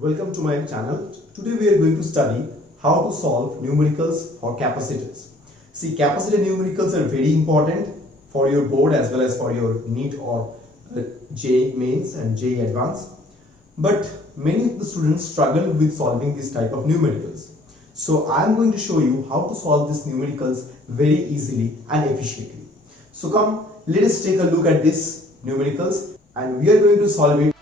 Welcome to my channel. Today we are going to study how to solve numericals for capacitors. See, capacitor numericals are very important for your board as well as for your NEET or JEE Mains and JEE Advanced. But many of the students struggle with solving this type of numericals. So I am going to show you how to solve these numericals very easily and efficiently. So come, let us take a look at this numericals and we are going to solve it.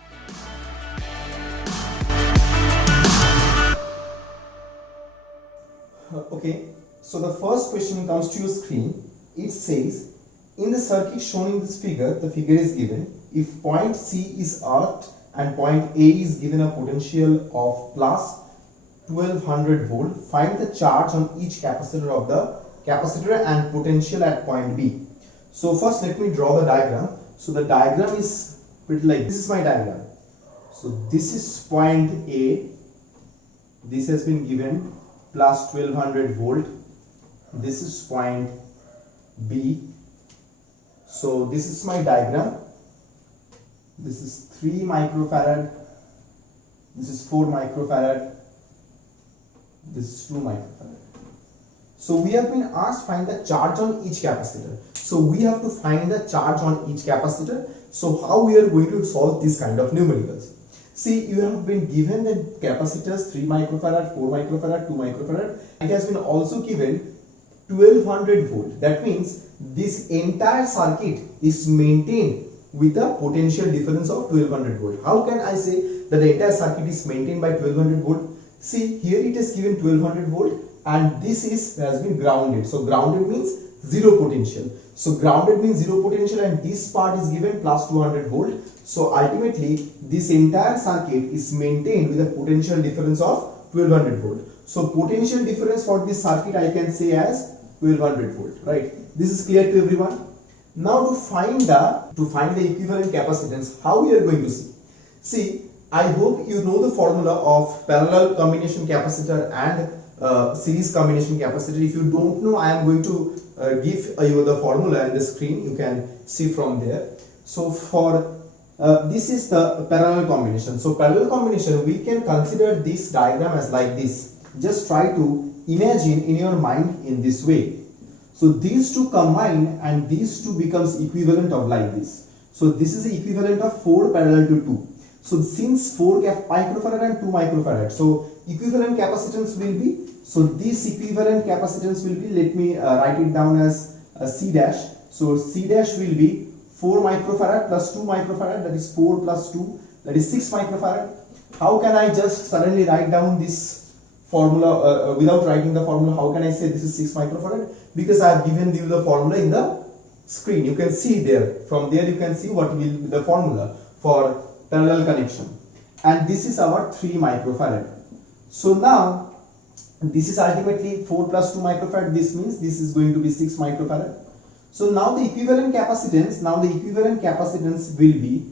Okay, so the first question comes to your screen. It says, in the circuit shown in this figure, the figure is given. If point C is arced and point A is given a potential of plus 1200 volt, find the charge on each capacitor of the capacitor and potential at point B. So first let me draw the diagram. So the diagram is pretty like this is my diagram. So this is point A. This has been given plus 1200 volt. This is point B. So this is my diagram. This is 3 microfarad. This is 4 microfarad. This is 2 microfarad. So we have been asked find the charge on each capacitor. So we have to find the charge on each capacitor. So how we are going to solve this kind of numericals? See, you have been given the capacitors 3 microfarad, 4 microfarad, 2 microfarad. It has been also given 1200 volt. That means this entire circuit is maintained with a potential difference of 1200 volt. How can I say that the entire circuit is maintained by 1200 volt? See, here it is given 1200 volt and this has been grounded. So grounded means zero potential. So grounded means zero potential and this part is given plus 200 volt. So ultimately this entire circuit is maintained with a potential difference of 1200 volt. So potential difference for this circuit I can say as 1200 volt, right? This is clear to everyone. Now to find the equivalent capacitance, how we are going to see? See, I hope you know the formula of parallel combination capacitor and series combination capacitor. If you don't know, I am going to give you the formula in the screen. You can see from there. So for this is the parallel combination. So parallel combination, we can consider this diagram as like this. Just try to imagine in your mind in this way. So these two combine and these two becomes equivalent of like this. So this is the equivalent of 4 parallel to 2. So since 4 microfarad and 2 microfarad, so equivalent capacitance will be, so this equivalent capacitance will be, let me write it down as C dash. So C dash will be 4 microfarad plus 2 microfarad, that is 4 plus 2, that is 6 microfarad. How can I just suddenly write down this formula without writing the formula? How can I say this is 6 microfarad? Because I have given you the formula in the screen. You can see there. From there you can see what will be the formula for parallel connection. And this is our 3 microfarad. So now this is ultimately 4 plus 2 microfarad. This means this is going to be 6 microfarad. So now the equivalent capacitance, will be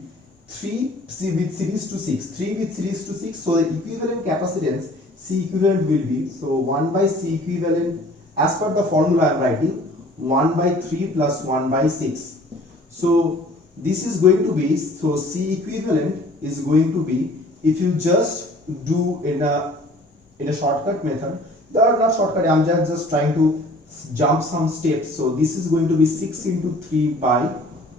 3 with series to 6. 3 with series to 6. So the equivalent capacitance C equivalent will be, so 1 by C equivalent, as per the formula I am writing, 1 by 3 plus 1 by 6. So this is going to be, so C equivalent is going to be, if you just do in a shortcut method, not shortcut, I am just trying to jump some steps. So this is going to be 6 into 3 by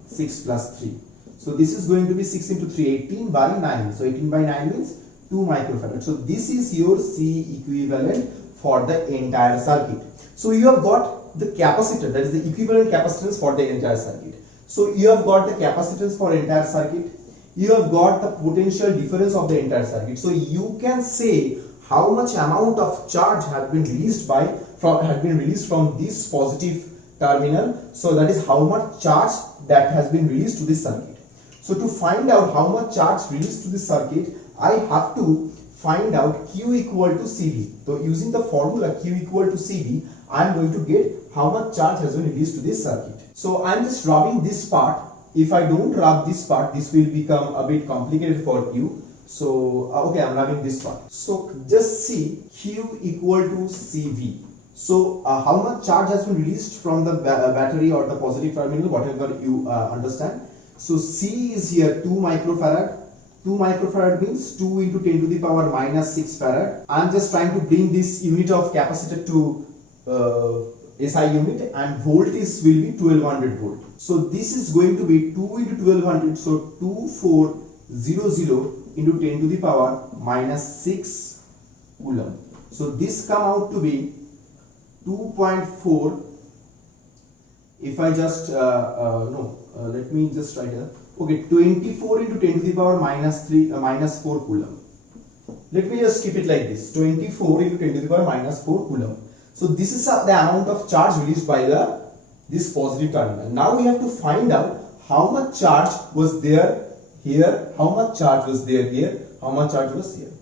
6 plus 3. So this is going to be 6 into 3, 18 by 9. So 18 by 9 means 2 microfarad. So this is your C equivalent for the entire circuit. So you have got the capacitor, that is the equivalent capacitance for the entire circuit. So you have got the capacitance for entire circuit. You have got the potential difference of the entire circuit. So you can say how much amount of charge had been released from this positive terminal. So that is how much charge that has been released to this circuit. So to find out how much charge released to this circuit, I have to find out Q equal to CV. So using the formula Q equal to CV, I am going to get how much charge has been released to this circuit. So I am just rubbing this part. If I don't rub this part, this will become a bit complicated for you. So okay, I am rubbing this part. So just see Q equal to CV. So how much charge has been released from the battery or the positive terminal, whatever you understand. So C is here 2 microfarad 2 microfarad means 2 into 10 to the power minus 6 farad. I am just trying to bring this unit of capacitor to SI unit, and volt is will be 1200 volt. So this is going to be 2 into 1200, so 2400 into 10 to the power minus 6 coulomb. So this come out to be 2.4. If I just let me just write here. Okay, 24 into 10 to the power minus 4 coulomb. Let me just keep it like this: 24 into 10 to the power minus 4 coulomb. So this is the amount of charge released by this positive terminal. Now we have to find out how much charge was there here, how much charge was there here, how much charge was here.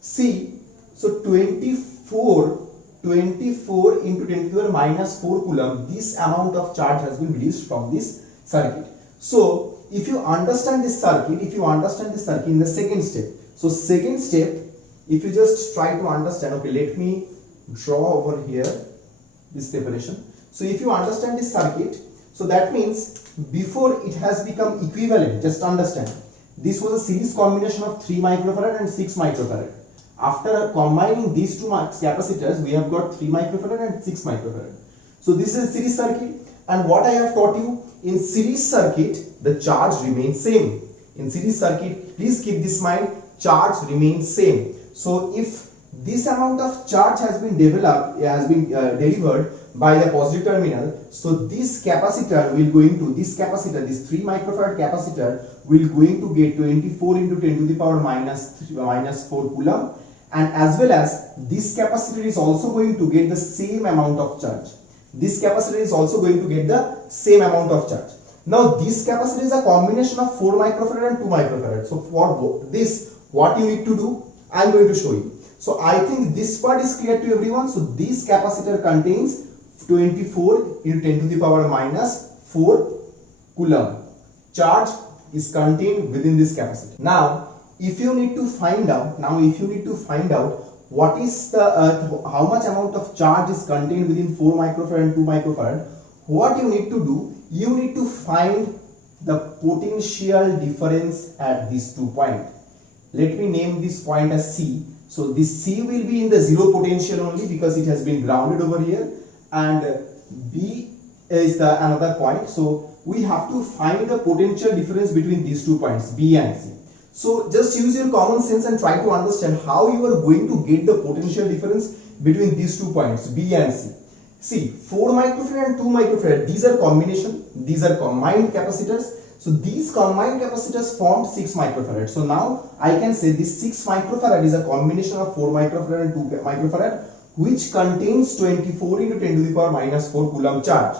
See, so 24 into 10 to the power minus 4 coulomb, this amount of charge has been released from this circuit. So if you understand this circuit, in the second step, so second step, if you just try to understand, okay, let me draw over here this separation. So if you understand this circuit, so that means before it has become equivalent, just understand, this was a series combination of 3 microfarad and 6 microfarad. After combining these two capacitors, we have got 3 microfarad and 6 microfarad. So this is a series circuit, and what I have taught you, in series circuit the charge remains same. In series circuit, please keep this mind, charge remains same. So if this amount of charge has been delivered by the positive terminal, so this capacitor will going to, this 3 microfarad capacitor will going to get 24 into 10 to the power minus 4 coulomb, and as well as this capacitor is also going to get the same amount of charge. This capacitor is also going to get the same amount of charge. Now this capacitor is a combination of 4 microfarad and 2 microfarad. So for this, what you need to do, I am going to show you. So I think this part is clear to everyone. So this capacitor contains 24 into 10 to the power minus 4 coulomb. Charge is contained within this capacitor. Now if you need to find out, what is the how much amount of charge is contained within 4 microfarad and 2 microfarad, what you need to do, you need to find the potential difference at these 2 points. Let me name this point as C. So this C will be in the zero potential only because it has been grounded over here, and B is the another point. So we have to find the potential difference between these 2 points, B and C. So just use your common sense and try to understand how you are going to get the potential difference between these 2 points, B and C. See, 4 microfarad and 2 microfarad, these are combination, these are combined capacitors. So these combined capacitors formed 6 microfarad. So now I can say this 6 microfarad is a combination of 4 microfarad and 2 microfarad, which contains 24 into 10 to the power minus 4 coulomb charge.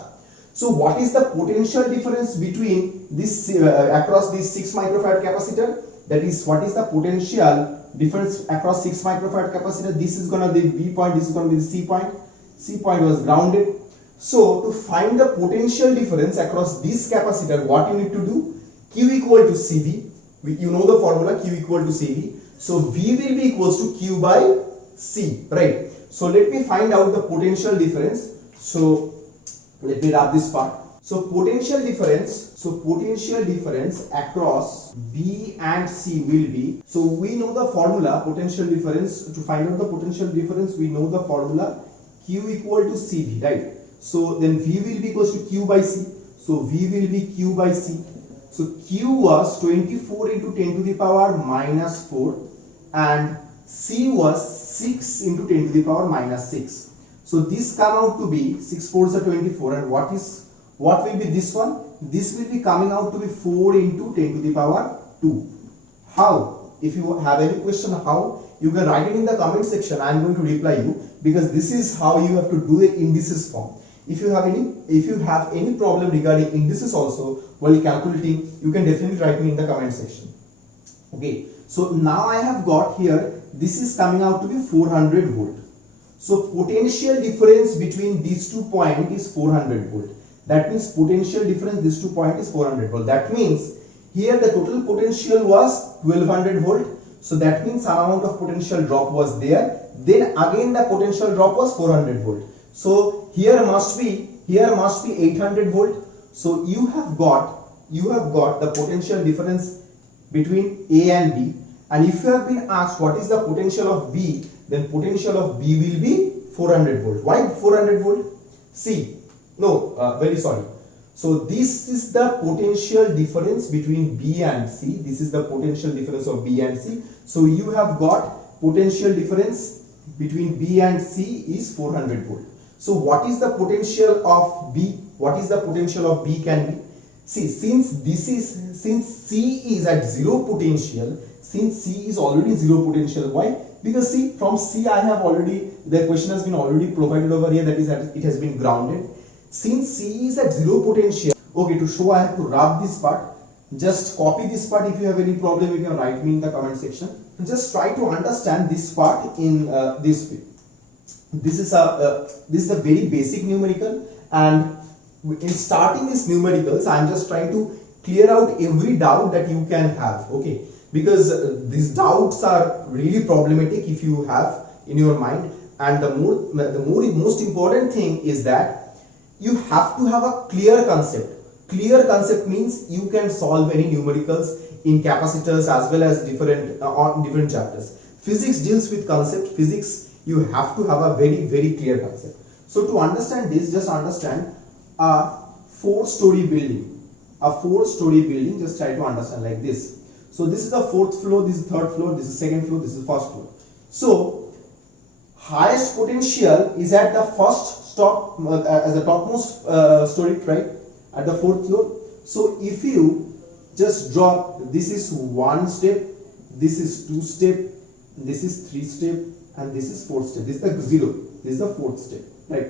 So what is the potential difference between this across this 6 microfarad capacitor? That is, what is the potential difference across 6 microfarad capacitor? This is going to be the B point, this is going to be the C point. C point was grounded. So to find the potential difference across this capacitor, what you need to do? Q equal to CV. You know the formula, Q equal to CV. So V will be equals to Q by C, right? So let me find out the potential difference. So let me wrap this part. So potential difference across B and C will be, so we know the formula, potential difference, to find out the potential difference we know the formula Q equal to CV, right? So then V will be equals to Q by C. So V will be Q by C. So Q was 24 into 10 to the power minus 4 and C was 6 into 10 to the power minus 6. So this come out to be 6 4s are 24, and what will be this one? This will be coming out to be 4 into 10 to the power 2. How? If you have any question how, you can write it in the comment section. I am going to reply you, because this is how you have to do the indices form. If you have any problem regarding indices also while calculating, you can definitely write me in the comment section. Okay, so now I have got here, this is coming out to be 400 volt. So potential difference between these 2 points is 400 volt. That means potential difference this 2 points is 400 volt. That means here the total potential was 1200 volt. So that means some amount of potential drop was there. Then again the potential drop was 400 volt. So here must be 800 volt. So you have got the potential difference between A and B, and if you have been asked what is the potential of B, then potential of B will be 400 volt. Why 400 volt? See, no, very sorry. So this is the potential difference between B and C. This is the potential difference of B and C. So you have got potential difference between B and C is 400 volt. So what is the potential of B? What is the potential of B can be? See, since C is at zero potential, since C is already zero potential, why? Because see, from C I have already, the question has been already provided over here, that is that it has been grounded. Since C is at zero potential, okay, to show I have to rub this part. Just copy this part. If you have any problem, you can write me in the comment section. Just try to understand this part in this way. This is a very basic numerical, and in starting these numericals, I am just trying to clear out every doubt that you can have. Okay, because these doubts are really problematic if you have in your mind, and the most important thing is that you have to have a clear concept. Clear concept means you can solve any numericals in capacitors as well as different chapters. Physics deals with concept. Physics, you have to have a very clear concept. So to understand this, just understand a four-story building. A four-story building, just try to understand like this. So this is the fourth floor, this is third floor, this is second floor, this is first floor. So highest potential is at the first stop, as the topmost story, right, at the fourth floor. So if you just drop, this is one step, this is two step, this is three step, and this is fourth step. This is the zero, this is the fourth step, right?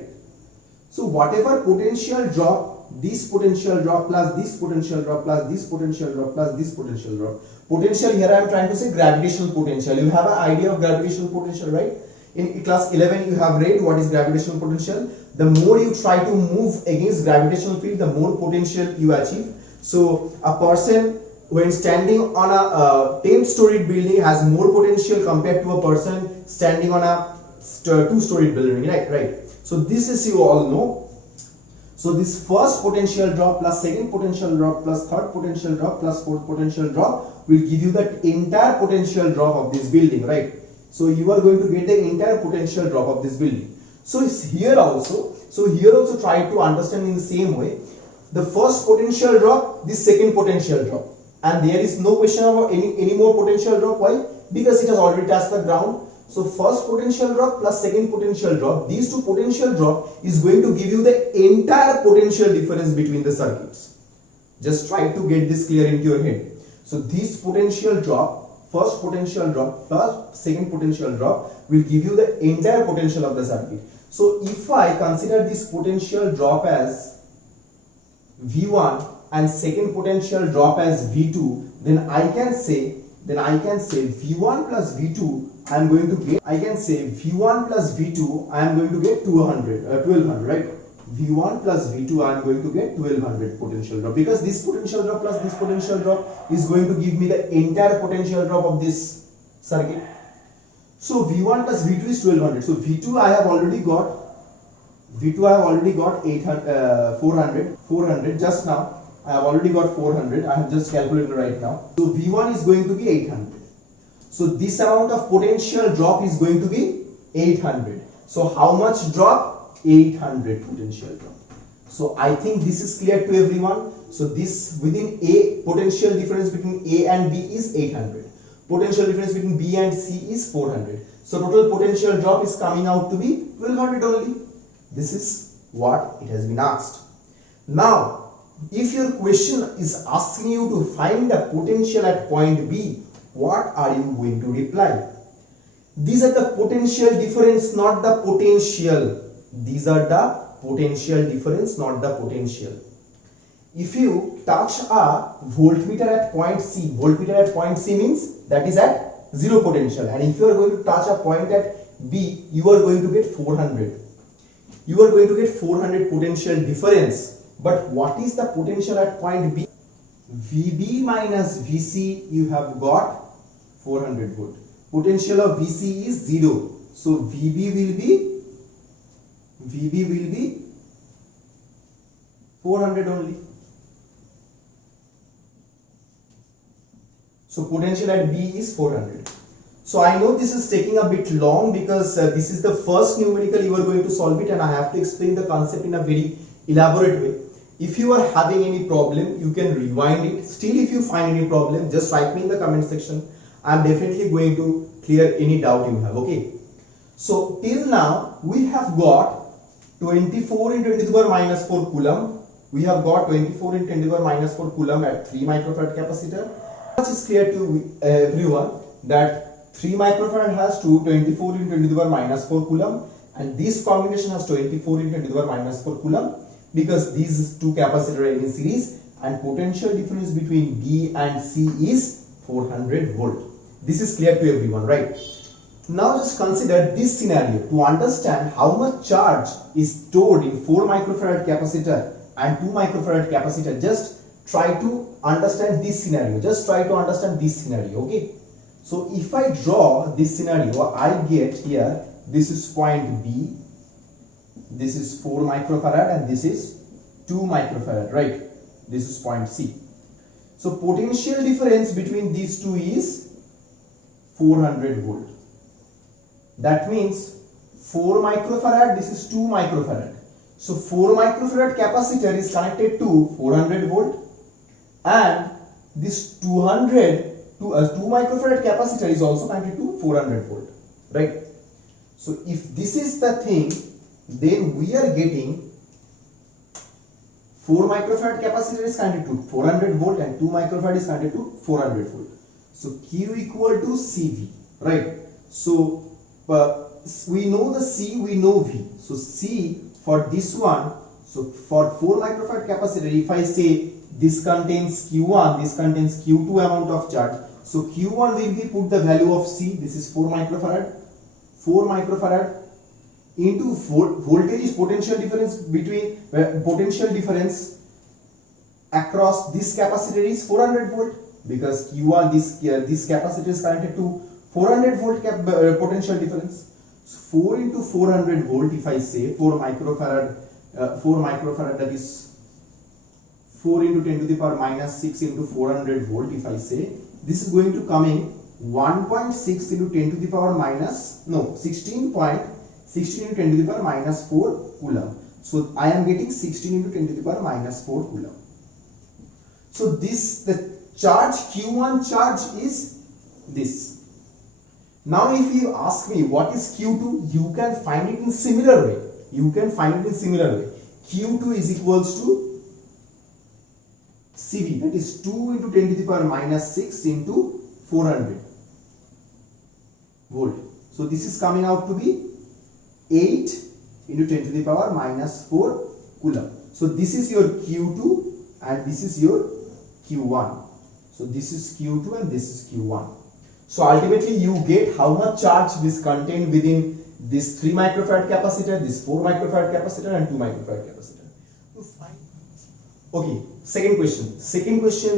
So whatever potential drop, this potential drop plus this potential drop plus this potential drop plus this potential drop. Potential here I am trying to say gravitational potential. You have an idea of gravitational potential, right? In class 11 you have read what is gravitational potential. The more you try to move against gravitational field, the more potential you achieve. So a person when standing on a 10-storied building has more potential compared to a person standing on a 2-storied building, right? So this is, you all know. So this first potential drop plus second potential drop plus third potential drop plus fourth potential drop will give you the entire potential drop of this building, right? So you are going to get the entire potential drop of this building. So it's here also. So here also try to understand in the same way. The first potential drop, this second potential drop, and there is no question about any more potential drop. Why? Because it has already touched the ground. So first potential drop plus second potential drop, these two potential drop is going to give you the entire potential difference between the circuits. Just try to get this clear into your head. So this potential drop, first potential drop plus second potential drop will give you the entire potential of the circuit. So if I consider this potential drop as V1 and second potential drop as V2, then I can say V1 plus V2 I am going to get, I can say V1 plus V2 I am going to get 1200, right? V1 plus V2 I am going to get 1200 potential drop, because this potential drop plus this potential drop is going to give me the entire potential drop of this circuit. So V1 plus V2 is 1200. So V2 I have already got 400 just now. I have already got 400. I have just calculated right now. So V1 is going to be 800. So this amount of potential drop is going to be 800. So how much drop? 800 potential drop. So I think this is clear to everyone. So this within A, potential difference between A and B is 800. Potential difference between B and C is 400. So total potential drop is coming out to be 1200 only. This is what it has been asked. Now, if your question is asking you to find the potential at point B, what are you going to reply? These are the potential difference, not the potential. These are the potential difference, not the potential. If you touch a voltmeter at point C, voltmeter at point C means that is at zero potential, and if you are going to touch a point at B, you are going to get 400. You are going to get 400 potential difference. But what is the potential at point B? VB minus VC, you have got 400 volt. Potential of VC is 0. So VB will be 400 only. So So potential at B is 400. So I know this is taking a bit long because this is the first numerical you are going to solve it, and I have to explain the concept in a very elaborate way. If you are having any problem, you can rewind it. Still, if you find any problem, just write me in the comment section. I am definitely going to clear any doubt you have. Okay. So till now we have got 24 into 10 to the power minus 4 coulomb. We have got 24 into 10 to the power minus 4 coulomb at 3 microfarad capacitor. It is clear to everyone that 3 microfarad has 24 into 10 to the power minus 4 coulomb, and this combination has 24 into 10 to the power minus 4 coulomb, because these two capacitors are in series, and potential difference between B and C is 400 volt. This is clear to everyone, right? Now just consider this scenario to understand how much charge is stored in 4 microfarad capacitor and 2 microfarad capacitor. Just try to understand this scenario. Just try to understand this scenario, okay? So if I draw this scenario, I get here, this is point B, this is 4 microfarad and this is 2 microfarad, right? This is point C. So potential difference between these two is 400 volt. That means 4 microfarad, this is 2 microfarad. So 4 microfarad capacitor is connected to 400 volt, and this 2 microfarad capacitor is also connected to 400 volt, right? So if this is the thing, then we are getting 4 microfarad capacitor is connected to 400 volt and 2 microfarad is connected to 400 volt. So Q equal to CV, right? So we know the C, we know V. So C for this one, so for 4 microfarad capacitor, if I say this contains Q1, this contains Q2 amount of charge. So Q1 will be put the value of C, this is 4 microfarad. 4 microfarad into voltage is potential difference between potential difference across this capacitor is 400 volt, because Q1 this capacitor is connected to 400 volt potential difference. So 4 into 400 volt, if I say 4 microfarad, that is 4 into 10 to the power minus 6 into 400 volt, if I say, this is going to come in 1.6 into 10 to the power minus, no, 16 into 10 to the power minus 4 coulomb. So I am getting 16 into 10 to the power minus 4 coulomb. So this, the charge, Q1 charge is this. Now if you ask me what is Q2, you can find it in similar way. Q2 is equals to CV, that is 2 into 10 to the power minus 6 into 400 volt. So this is coming out to be 8 into 10 to the power minus 4 coulomb. So this is your Q2 and this is your Q1. So this is Q2 and this is Q1. So ultimately you get how much charge is contained within this 3 microfarad capacitor, this 4 microfarad capacitor and 2 microfarad capacitor. Okay, second question.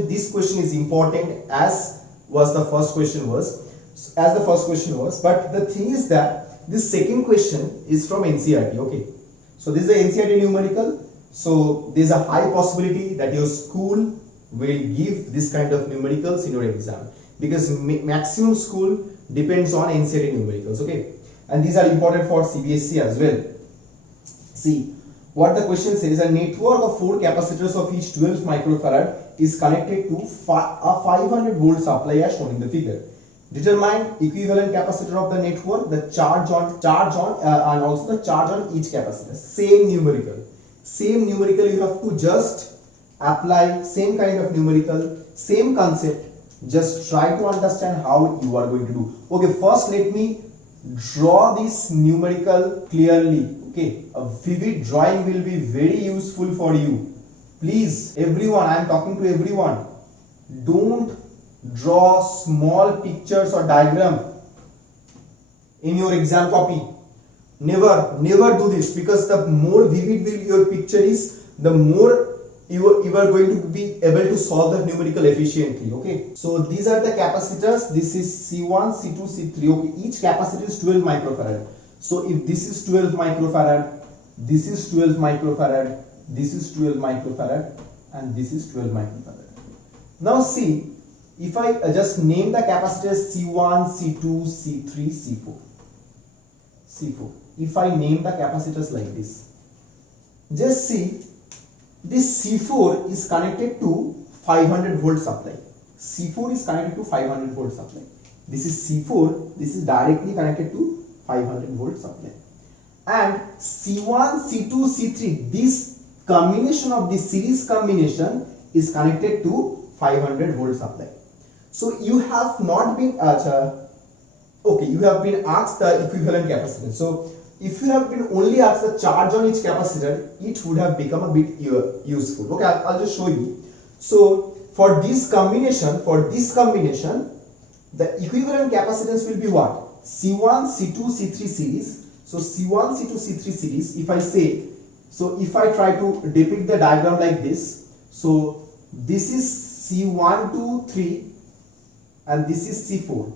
This question is important as the first question was. But the thing is that this second question is from NCERT. Okay, so this is the NCERT numerical. So there is a high possibility that your school will give this kind of numericals in your exam, because maximum school depends on NCERT numericals. Okay, and these are important for CBSE as well. See what the question says: a network of 4 capacitors of each 12 microfarad is connected to a 500 volt supply as shown in the figure. Determine equivalent capacitor of the network, the charge on and also the charge on each capacitor. Same numerical you have to just apply, same kind of numerical, same concept. Just try to understand how you are going to do. Okay, first let me draw this numerical clearly. Okay, a vivid drawing will be very useful for you. Please, everyone, I am talking to everyone. Don't draw small pictures or diagram in your exam copy. Never do this, because the more vivid your picture is, the more you are going to be able to solve the numerical efficiently. Okay, so these are the capacitors. This is C1, C2, C3. Okay, each capacitor is 12 microfarad. So if this is 12 microfarad, this is 12 microfarad, this is 12 microfarad, and this is 12 microfarad. Now see, if I just name the capacitors C1, C2, C3, C4, if I name the capacitors like this, just see this C4 is connected to 500 volt supply. C4 is connected to 500 volt supply. This is C4, this is directly connected to 500 volt supply. And C1, C2, C3, this combination of this series combination is connected to 500 volt supply. So you have not been okay, you have been asked the equivalent capacitance. So if you have been only asked the charge on each capacitor, it would have become a bit useful. Okay, I'll just show you. So for this combination, the equivalent capacitance will be what? C1, C2, C3 series. So C1, C2, C3 series, if I say, so if I try to depict the diagram like this, so this is C1, 2, 3 and this is C4.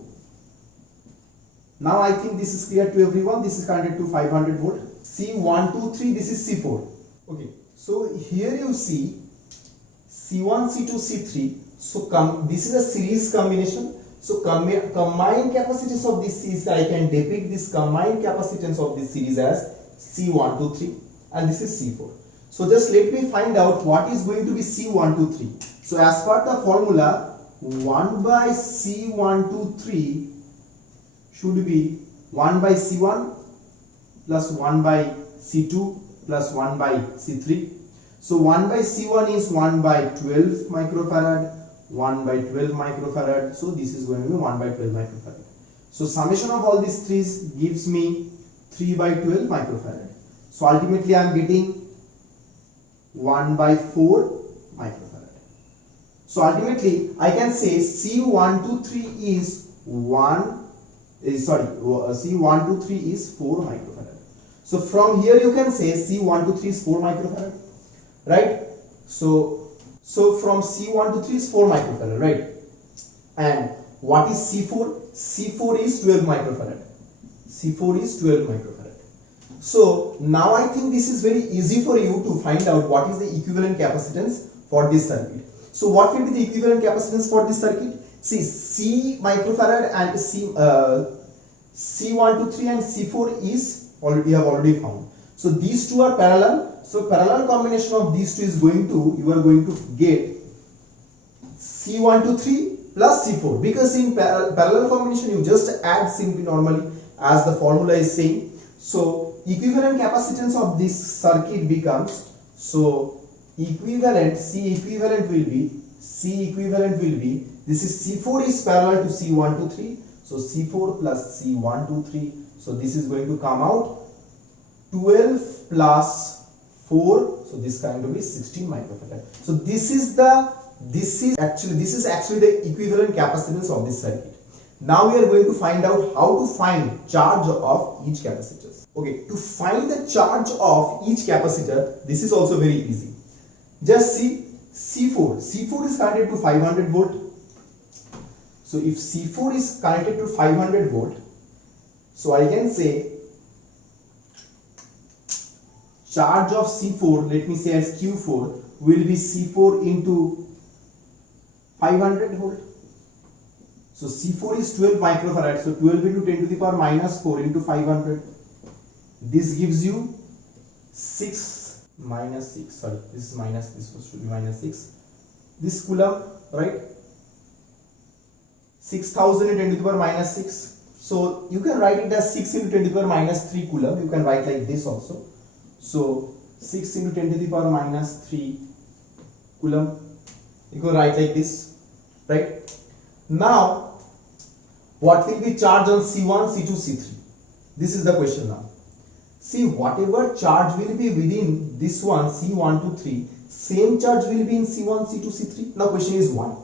Now I think this is clear to everyone. This is connected to 500 volt. C1, 2, 3, this is C4. Okay, so here you see C1, C2, C3. So this is a series combination. So combined capacitance of this series, I can depict this combined capacitance of this series as C1, 2, 3 and this is C4. So just let me find out what is going to be C1, 2, 3. So as per the formula, 1 by C1, 2, 3 should be 1 by C1 plus 1 by C2 plus 1 by C3. So 1 by C1 is 1 by 12 microfarad, 1 by 12 microfarad. So this is going to be 1 by 12 microfarad. So summation of all these threes gives me 3 by 12 microfarad. So ultimately I am getting 1 by 4 microfarad. So ultimately I can say C123 is C123 is 4 microfarad. So from here you can say C123 is 4 microfarad, right? So from C123 is 4 microfarad, right? And what is C4? C4 is 12 microfarad. C4 is 12 microfarad. So now I think this is very easy for you to find out what is the equivalent capacitance for this circuit. So what will be the equivalent capacitance for this circuit? See, C microfarad and C123 and C4 is already, we have already found. So these two are parallel. So parallel combination of these two is going to, you are going to get C123 plus C4, because in parallel combination you just add simply normally as the formula is saying. So equivalent capacitance of this circuit becomes, so equivalent, C equivalent will be, this is C4 is parallel to C123, so C4 plus C123, so this is going to come out 12 plus 4, so this kind of is 16 microfarad. So this is actually the equivalent capacitance of this circuit. Now we are going to find out how to find charge of each capacitor. Okay, to find the charge of each capacitor, this is also very easy. Just see C4 is connected to 500 volt. So if C4 is connected to 500 volt, so I can say charge of C4, let me say as Q4, will be C4 into 500 volt. So C4 is 12 microfarad, so 12 into 10 to the power minus 4 into 500. This gives you 6 minus 6, sorry, this is minus, this should be minus 6. This coulomb, right? 6000 into 10 to the power minus 6. So you can write it as 6 into 10 to the power minus 3 coulomb. You can write like this also. So 6 into 10 to the power minus 3 coulomb. You can write like this, right? Now, what will be charge on C1, C2, C3? This is the question now. See, whatever charge will be within this one, C1 to 3, same charge will be in C1, C2, C3. Now question is why?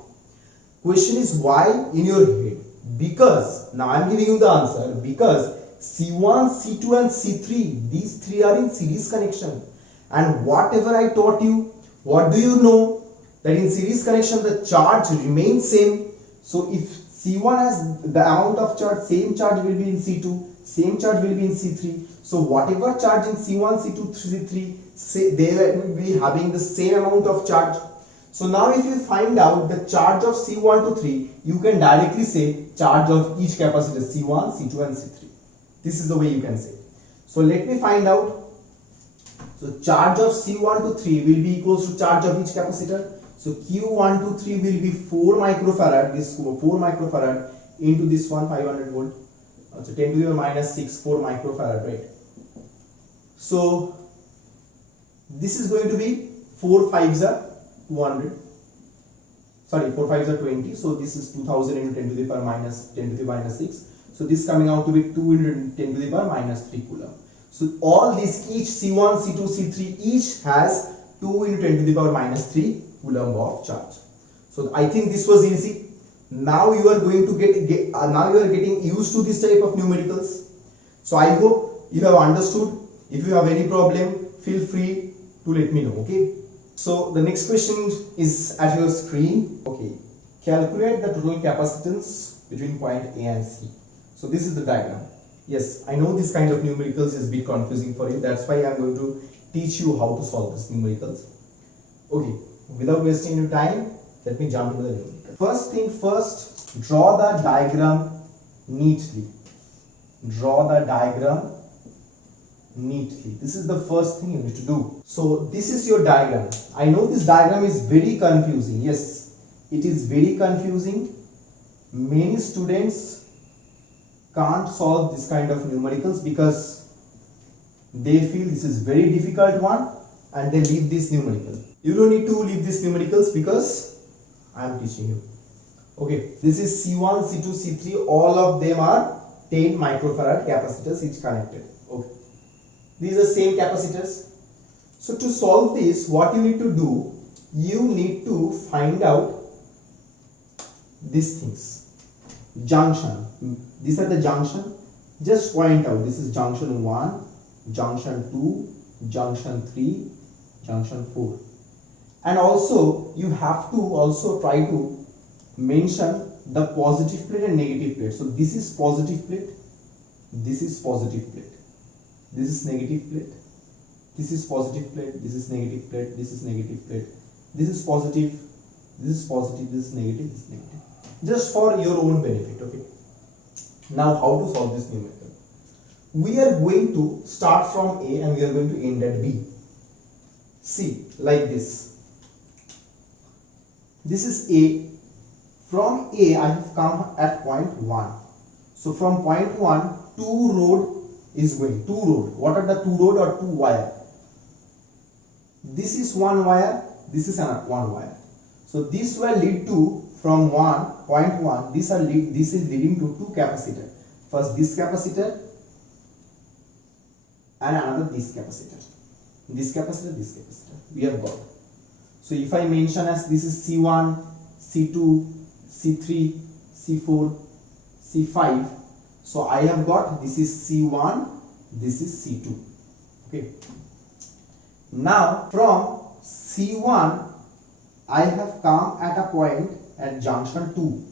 Question is why in your head? Because, now I am giving you the answer, because C1, C2 and C3, these three are in series connection. And whatever I taught you, what do you know? That in series connection the charge remains same. So if C1 has the amount of charge, same charge will be in C2, same charge will be in C3. So whatever charge in C1, C2, C3, they will be having the same amount of charge. So now if you find out the charge of C1 to 3, you can directly say charge of each capacitor C1, C2 and C3. This is the way you can say. So let me find out. So charge of C1 to 3 will be equals to charge of each capacitor. So Q1 to 3 will be 4 microfarad, this 4 microfarad into this one 500 volt. So 10 to the power minus 6, 4 microfarad, right? So this is going to be 4 5s are 200. Sorry, 4 5s are 20. So this is 2000 into 10 to the power minus 10 to the power minus 6. So this coming out to be 2 into 10 to the power minus 3 coulomb. So all these, each C1, C2, C3 each has 2 into 10 to the power minus 3 coulomb of charge. So I think this was easy. Now you are going to now you are getting used to this type of numericals. So I hope you have understood. If you have any problem, feel free to let me know. Okay. So the next question is at your screen. Okay. Calculate the total capacitance between point A and C. So this is the diagram. Yes, I know this kind of numericals is a bit confusing for you. That's why I'm going to teach you how to solve these numericals. Okay. Without wasting any time, let me jump into the numerical. First thing first, draw the diagram neatly. Draw the diagram neatly. This is the first thing you need to do. So this is your diagram. I know this diagram is very confusing. Yes, it is very confusing. Many students can't solve this kind of numericals because they feel this is very difficult one and they leave this numerical. You don't need to leave these numericals because I am teaching you. Okay, this is C1, C2, C3. All of them are 10 microfarad capacitors each connected. Okay, these are same capacitors. So to solve this, what you need to do, you need to find out these things. Junction. These are the junction. Just point out. This is junction 1, junction 2, junction 3, junction 4. And also you have to also try to mention the positive plate and negative plate. So this is positive plate, this is positive plate, this is negative plate, this is positive plate, this is negative plate, this is negative plate, this is positive, this is positive, this is negative, this is negative. Just for your own benefit. Okay. Now how to solve this numerical? We are going to start from A and we are going to end at B. See, like this. This is A. From A, I have come at point 1. So from point 1, 2 road is going. 2 road. What are the 2 road or 2 wire? This is 1 wire. This is another 1 wire. So this will lead to from point 1. This is leading to 2 capacitor. First this capacitor and another this capacitor. This capacitor, this capacitor. We have got. So if I mention as this is C1, C2, C3, C4, C5. So I have got this is C1, this is C2. Okay. Now from C1 I have come at a point at junction 2.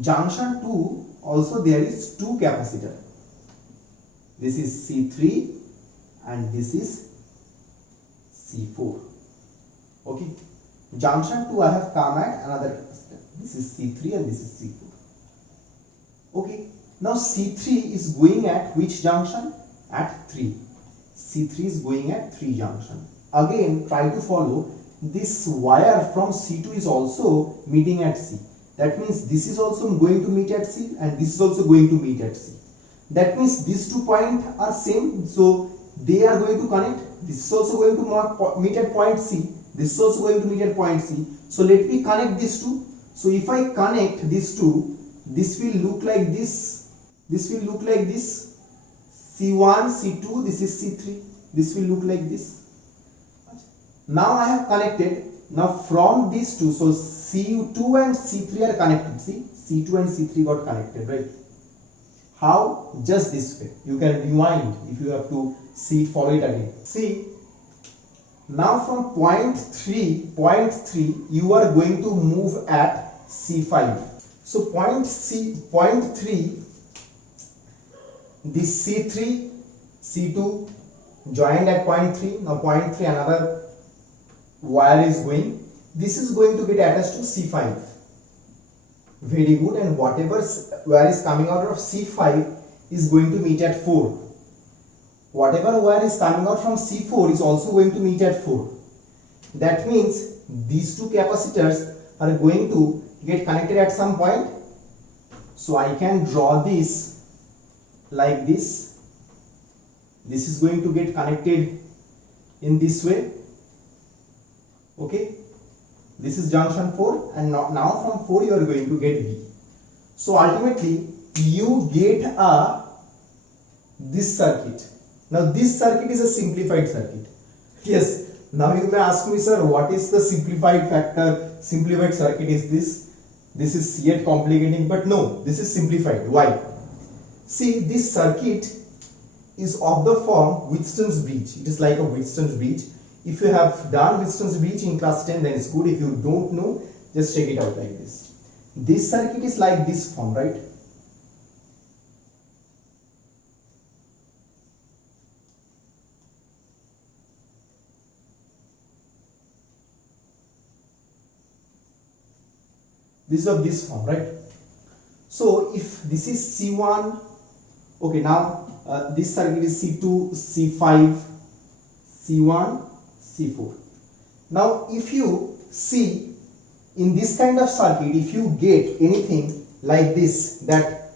Junction 2 also there is 2 capacitor. This is C3 and this is C4. Okay. Junction 2 I have come at another capacitor. This is C3 and this is C4. Okay. Now C3 is going at which junction? At 3. C3 is going at 3 junction. Again try to follow. This wire from C2 is also meeting at C. That means this is also going to meet at C and this is also going to meet at C. That means these 2 points are same. So they are going to connect. This is also going to meet at point C. This is also going to meet at point C. So let me connect these 2. So if I connect these 2, this will look like this. This will look like this. C1, C2, this is C3. This will look like this. Now I have connected. Now from these 2, so C2 and C3 are connected. See, C2 and C3 got connected, right? How? Just this way. You can rewind if you have to see it, follow it again. See, now from point 3, you are going to move at C5. So point 3, this C3, C2 joined at point 3. Now point 3 another wire is going. this is going to get attached to C5. Very good. And whatever wire is coming out of C5 is going to meet at 4. Whatever wire is coming out from C4 is also going to meet at 4. That means these two capacitors are going to get connected at some point. So I can draw this like this. This is going to get connected in this way. Okay. This is junction 4, and now from 4 you are going to get V. So ultimately you get this circuit. Now this circuit is a simplified circuit. Yes. Now you may ask me, sir, what is the simplified factor? Simplified circuit is this. This is yet complicating, but no, this is simplified. Why? See, this circuit is of the form Wheatstone's bridge. It is like a Wheatstone's bridge. If you have done Wheatstone's bridge in class 10, then it's good. If you don't know, just check it out like this. This circuit is like this form, right? This is of this form, right? So if this is C1, okay, now this circuit is C2, C5, C1, C4. Now if you see in this kind of circuit, if you get anything like this, that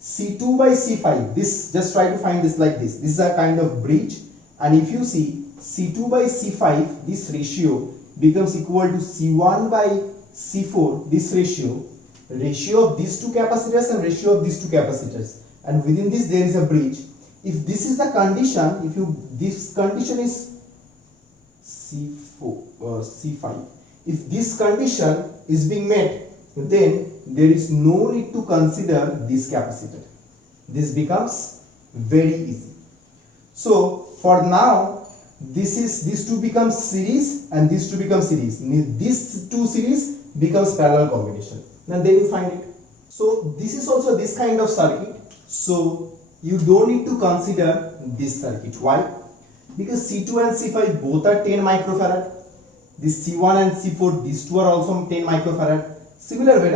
C2 by C5, this, just try to find this like this. This is a kind of bridge, and if you see C2 by C5, this ratio becomes equal to C1 by C4, this ratio of these two capacitors and ratio of these two capacitors, and within this there is a bridge. If this is the condition, this condition is C5, if this condition is being met, then there is no need to consider this capacitor. This becomes very easy. So for now, these two become series and these two become series. These two series becomes parallel combination. And then you find it. So this is also this kind of circuit. So you don't need to consider this circuit. Why? Because C2 and C5 both are 10 microfarad. This C1 and C4, these two are also 10 microfarad. Similar way,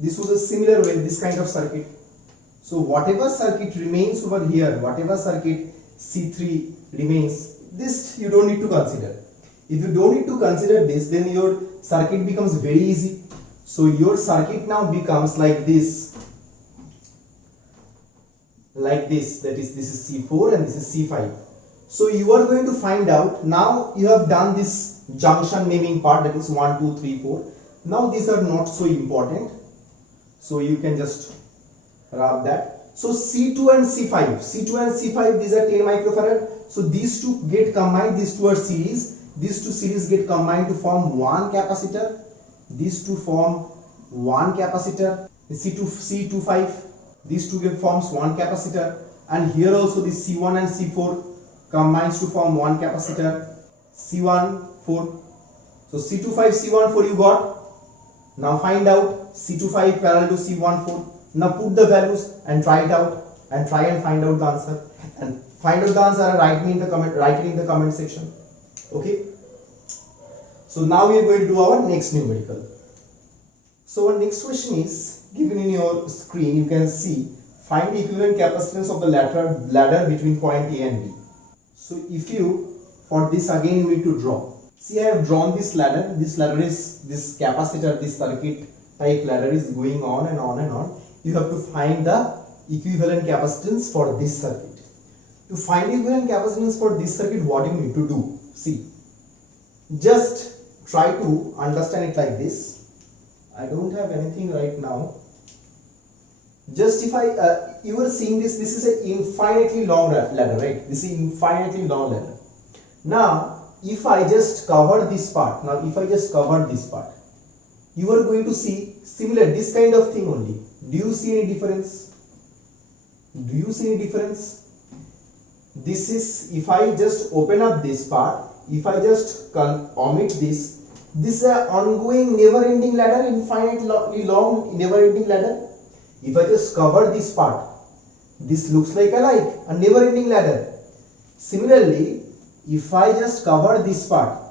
this was a similar way, this kind of circuit. So whatever circuit remains over here, whatever circuit C3 remains, this you don't need to consider. If you don't need to consider this, then your circuit becomes very easy. So your circuit now becomes like this. Like this, that is, this is C4 and this is C5. So you are going to find out, now you have done this junction naming part, that is 1, 2, 3, 4. Now these are not so important. So you can just rub that. So C2 and C5, these are 10 microfarad. So these two get combined, these two are series. These two series get combined to form one capacitor. These two form one capacitor. C25, these two forms one capacitor. And here also this C1 and C4 combines to form one capacitor. C1, 4. So C25, C1, 4 you got. Now find out C25 parallel to C1, 4. Now put the values and try it out and try and find out the answer. And find out the answer and write it in the comment section. Okay. So now we are going to do our next numerical. So our next question is given in your screen. You can see, find the equivalent capacitance of the ladder between point A and B. So if you, for this again you need to draw. See, I have drawn this ladder. This ladder is this capacitor, this circuit type ladder is going on and on and on. You have to find the equivalent capacitance for this circuit. To find equivalent capacitance for this circuit, what you need to do? See, just try to understand it like this. I don't have anything right now. Just if you are seeing this is an infinitely long ladder, right? This is infinitely long ladder. Now, if I just cover this part, you are going to see similar, this kind of thing only. Do you see any difference? Do you see any difference? This is, if I just open up this part, if I just omit this is an ongoing never-ending ladder, infinitely long never-ending ladder. If I just cover this part, this looks like a never-ending ladder. Similarly, if I just cover this part,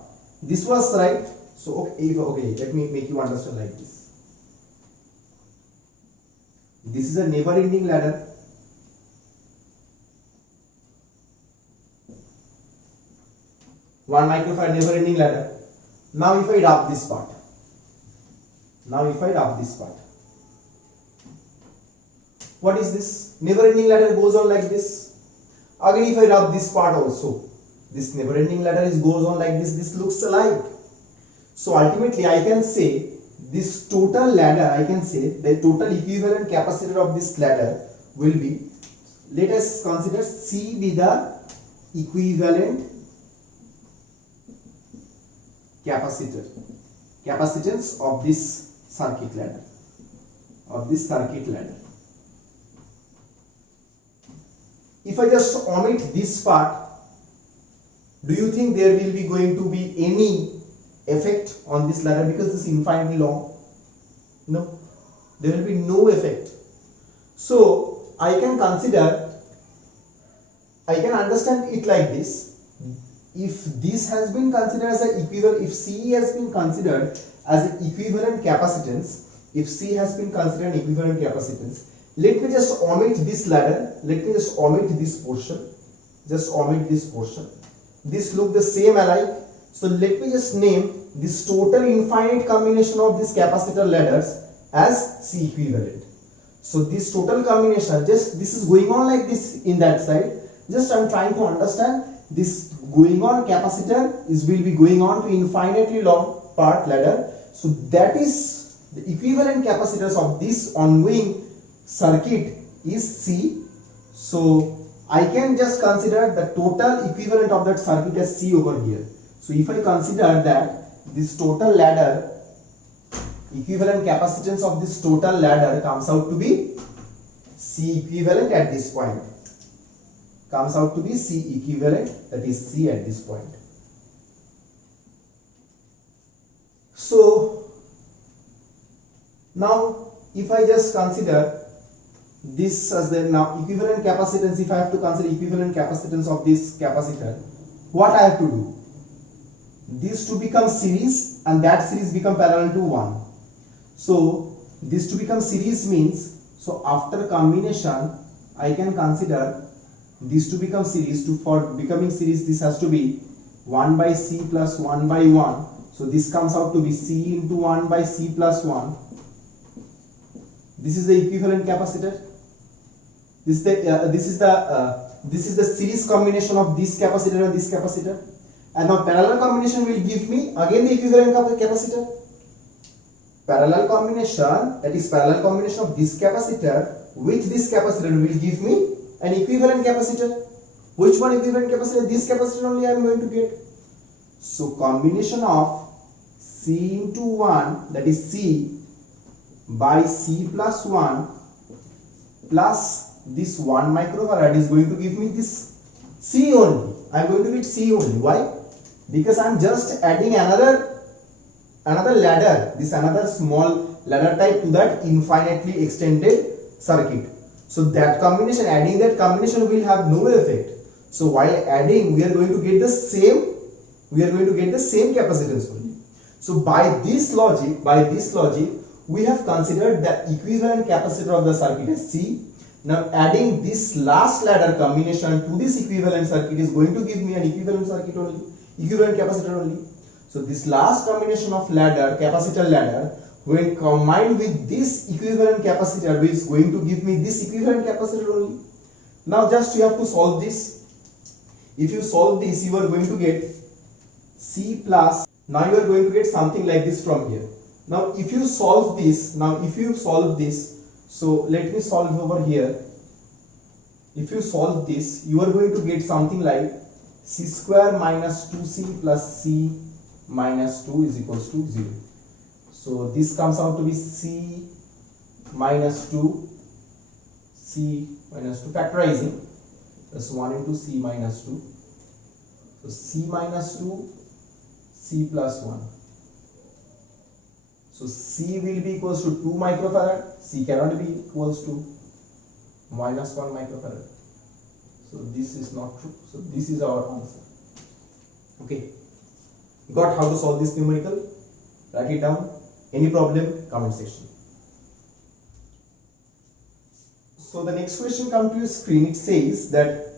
this was right, So okay, let me make you understand like this. This is a never ending ladder. One microfarad never ending ladder. Now if I rub this part, what is this? Never ending ladder goes on like this. Again if I rub this part also, this never ending ladder goes on like this looks alike. So ultimately I can say this total ladder, I can say the total equivalent capacitor of this ladder will be, let us consider C be the equivalent capacitance of this circuit ladder, If I just omit this part, do you think there will be going to be any effect on this ladder because this is infinitely long? No, there will be no effect. So I can understand it like this. If this has been considered as an equivalent, if C has been considered as an equivalent capacitance, let me just omit this ladder, let me just omit this portion, this look the same alike. So let me just name this total infinite combination of this capacitor ladders as C equivalent. So this total combination, just this is going on like this in that side, just I am trying to understand this going on capacitor will be going on to infinitely long part ladder. So that is the equivalent capacitors of this ongoing circuit is C. So I can just consider the total equivalent of that circuit as C over here. So if I consider that this total ladder, equivalent capacitance of this total ladder comes out to be C equivalent at this point. That is C at this point. So now if I just consider this as the now equivalent capacitance, if I have to consider equivalent capacitance of this capacitor, what I have to do? These two become series and that series become parallel to 1. So this to become series means, so after combination I can consider these to become series. For becoming series this has to be 1 by C plus 1 by 1. So this comes out to be C into 1 by C plus 1. This is the equivalent capacitor. This is the series combination of this capacitor and this capacitor. And now parallel combination will give me again the equivalent capacitor. Parallel combination, that is parallel combination of this capacitor with this capacitor will give me an equivalent capacitor. Which one equivalent capacitor? This capacitor only I am going to get. So combination of C into 1, that is C by C plus 1 plus this 1 microfarad is going to give me this C only. I am going to get C only. Why? Because I am just adding another ladder, this another small ladder type to that infinitely extended circuit. So that combination, adding that combination will have no effect. So while adding, we are going to get the same capacitance only. So by this logic, we have considered the equivalent capacitor of the circuit as C. Now adding this last ladder combination to this equivalent circuit is going to give me an equivalent circuit only, equivalent capacitor only. So this last combination of capacitor ladder, when combined with this equivalent capacitor, is going to give me this equivalent capacitor only. Now just you have to solve this. If you solve this, you are going to get C plus. Now you are going to get something like this from here. Now if you solve this, so let me solve over here. If you solve this, you are going to get something like C square minus 2C plus C minus 2 is equals to 0. So this comes out to be C minus 2 factorizing, that's 1 into C minus 2. So C minus 2, C plus 1. So C will be equals to 2 microfarad, C cannot be equals to minus 1 microfarad. So this is not true. So this is our answer. Okay. Got how to solve this numerical? Write it down. Any problem? Comment section. So the next question comes to your screen. It says that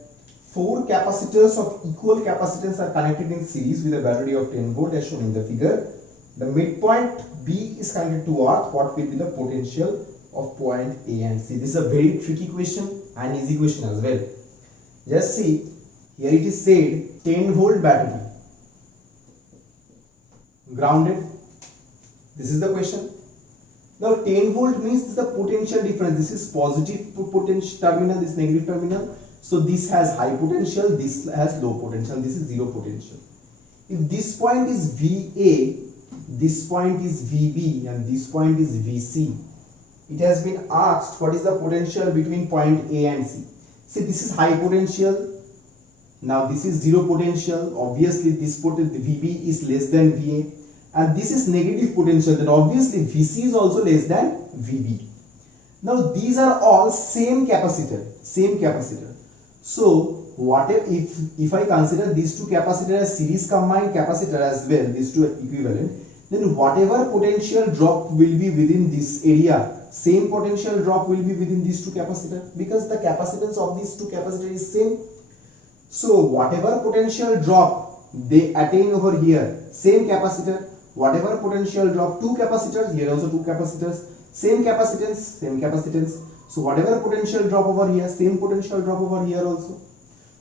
4 capacitors of equal capacitance are connected in series with a battery of 10 volt as shown in the figure. The midpoint B is connected to earth. What will be the potential of point A and C? This is a very tricky question and easy question as well. Just see, here it is said 10 volt battery grounded. This is the question. Now 10 volt means this is the potential difference. This is positive potential terminal, this negative terminal. So this has high potential, this has low potential, this is zero potential. If this point is VA, this point is VB and this point is VC, it has been asked what is the potential between point A and C. See, this is high potential. Now this is zero potential. Obviously this potential VB is less than VA. And this is negative potential, then obviously VC is also less than VB. Now these are all same capacitor. So what if I consider these two capacitors as series combined capacitor as well, these two are equivalent, then whatever potential drop will be within this area, same potential drop will be within these two capacitors, because the capacitance of these two capacitors is same. So whatever potential drop they attain over here, same capacitor. Whatever potential drop, 2 capacitors, here also 2 capacitors, same capacitance. So whatever potential drop over here, same potential drop over here also.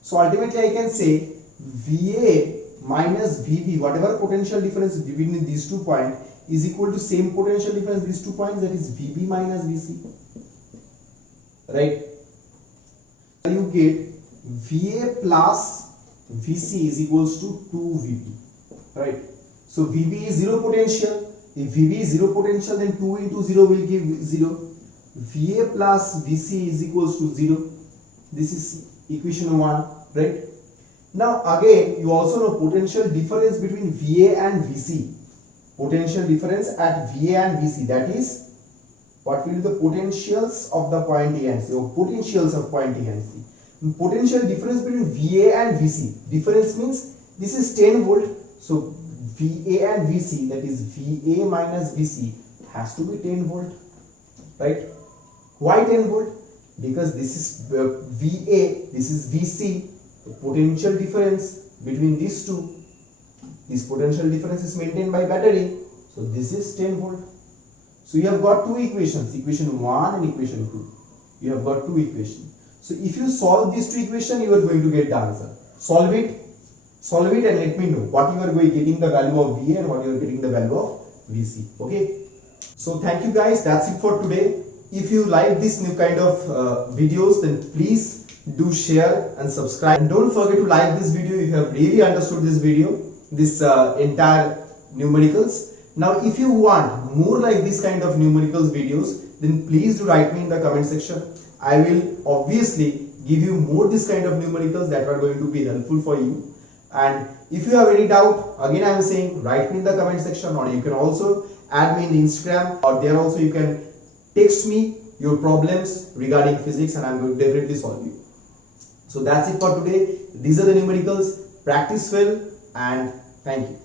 So ultimately I can say VA minus VB, whatever potential difference between these 2 points is equal to same potential difference these 2 points, that is VB minus VC. Right? You get VA plus VC is equals to 2VB. Right? So VB is zero potential. If VB is zero potential, then 2 into 0 will give 0. VA plus VC is equals to 0. This is equation 1, right? Now again, you also know potential difference between VA and VC. Potential difference at VA and VC, that is what will be the potentials of the point A and C, or potentials of point A and C. Potential difference between VA and VC. Difference means this is 10 volt. So VA and VC, that is VA minus VC, has to be 10 volt, right? Why 10 volt? Because this is VA, this is VC. The potential difference between these two, this potential difference is maintained by battery. So this is 10 volt. So you have got 2 equations, equation 1 and equation 2. You have got 2 equations. So if you solve these 2 equations, you are going to get the answer. Solve it and let me know what you are getting the value of VA and what you are getting the value of VC. Okay. So thank you guys. That's it for today. If you like this new kind of videos, then please do share and subscribe. And don't forget to like this video if you have really understood this video, this entire numericals. Now if you want more like this kind of numericals videos, then please do write me in the comment section. I will obviously give you more this kind of numericals that are going to be helpful for you. And if you have any doubt, again I am saying, write me in the comment section, or you can also add me in the Instagram, or there also you can text me your problems regarding physics and I am going to definitely solve you. So that's it for today. These are the numericals. Practice well and thank you.